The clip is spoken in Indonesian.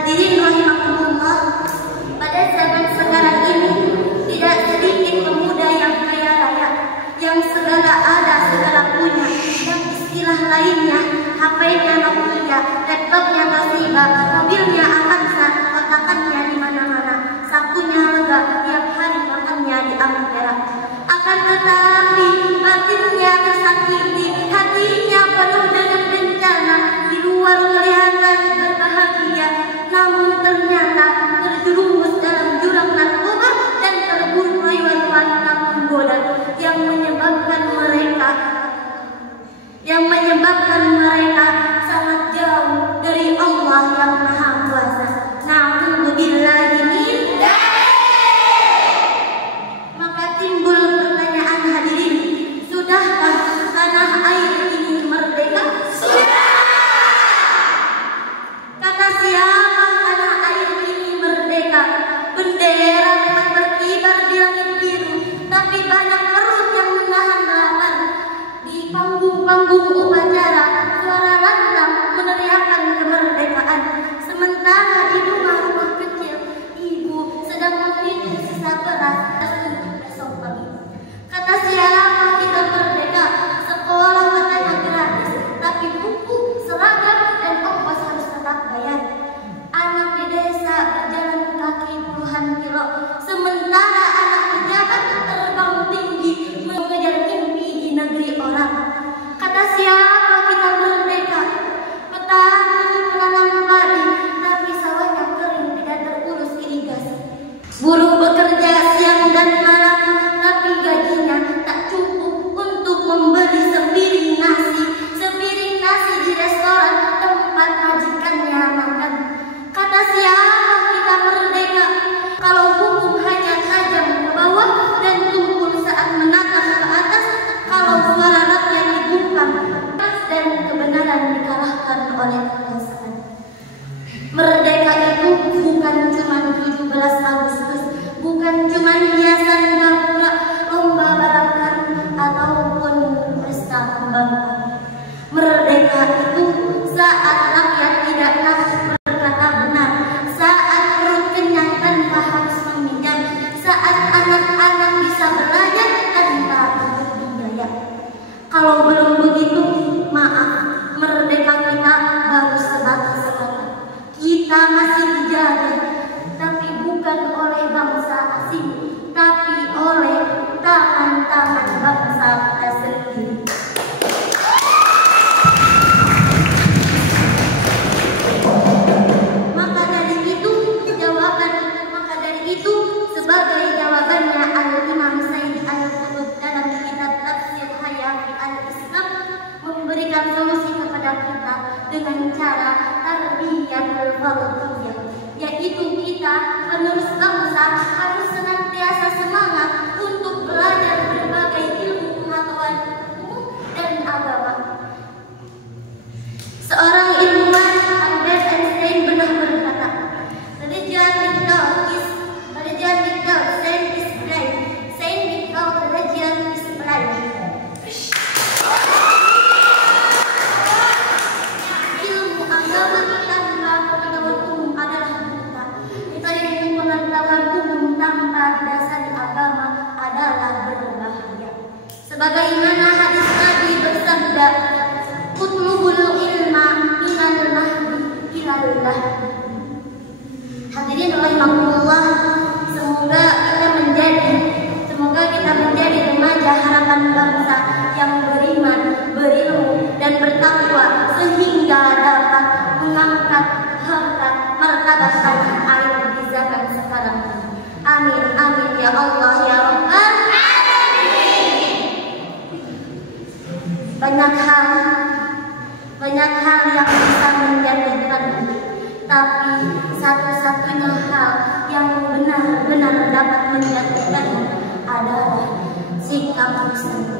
Hadirin rahimakumullah, pada zaman sekarang ini tidak sedikit pemuda yang kaya raya, yang segala ada, segala punya, yang istilah lainnya HP-nya Nokia, laptopnya Toshiba, mobilnya Avanza, kotakannya di mana-mana, sakunya lega, tiap hari makannya di Ampera. Akan tetapi batinnya tersakiti, hatinya penuh dengan bencana. Di luar kelihatan berbahagia, namun ternyata terjerumus dalam jurang narkoba dan terburu wanita penggoda yang menyebabkan mereka sangat jauh dari Allah yang Maha Kuasa. Na'udzubillahi min dzalik. Maka timbul pertanyaan, hadirin, sudahkah tanah air ini merdeka? Sudah. Kata siapa tanah air ini merdeka? Bendera memang berkibar di langit biru, tapi banyak perut yang menahan lapar. Di panggung-panggung upacara, suara lantang meneriakkan kemerdekaan. Sementara di rumah-rumah kecil, ibu sedang menghitung sisa beras esok pagi. Kata siapa kita merdeka? Sekolah katanya gratis, tapi buku, seragam, dan ongkos harus tetap bayar. Anak di desa berjalan kaki puluhan kilo, sementara anak pejabat terbang tinggi mengejar mimpi di negeri orang. Kata siapa kita merdeka? Petani menanam padi, tapi sawahnya kering, tidak terurus irigasi. Buruh bekerja siang dan malam, tapi gajinya tak cukup untuk membeli sepiring nasi di restoran tempat majikannya makan. Kata siapa kita merdeka? Kalau hukum hanya tajam ke bawah dan tumpul saat menatap ke atas, kalau suara rakyat dibungkam dan kebenaran dikalahkan oleh kekuasaan. Merdeka itu bukan cuma 17 Agustus, bukan cuma hiasan gapura, lomba balap karung, ataupun pesta kembang api. Merdeka itu saat rakyat tidak takut berkata benar, saat perut kenyang tanpa harus meminjam, saat anak-anak bisa belajar tanpa butuh biaya. Kalau belum begitu, maaf, merdeka kita baru sebatas kata. Kita masih dijaga, tapi bukan oleh bangsa asing, tapi oleh tangan-tangan bangsa kita sendiri. Sebagai jawabannya Al-Imam Said Al-Qutb dalam kitab Tafsir Hayati Al-Islam memberikan solusi kepada kita dengan cara tarbiyatul fardiyah, yaitu kita penerus bangsa harus senantiasa semangat untuk belajar berbagai ilmu pengetahuan umum dan agama. Seorang ilmuwan, Albert Einstein, pernah berkata, religion without saint is blind, saint without religion is blind. Ilmu agama tanpa pengetahuan umum adalah buta. Ilmu pengetahuan umum tanpa didasari agama adalah berbahaya. Sebagaimana hadis Nabi bersabda, "Utlubul ilma minal mahdi ilal lahdi." Hadirin rahimakumullah, semoga kita menjadi remaja harapan bangsa yang beriman, berilmu, dan bertakwa sehingga dapat mengangkat harta martabat tanah air di zaman sekarang. Amin, amin ya Allah ya Rabbal alamin. Banyak hal yang bisa menjatuhkan, tapi satu-satunya hal yang benar-benar dapat menjatuhkan adalah sikap Islam.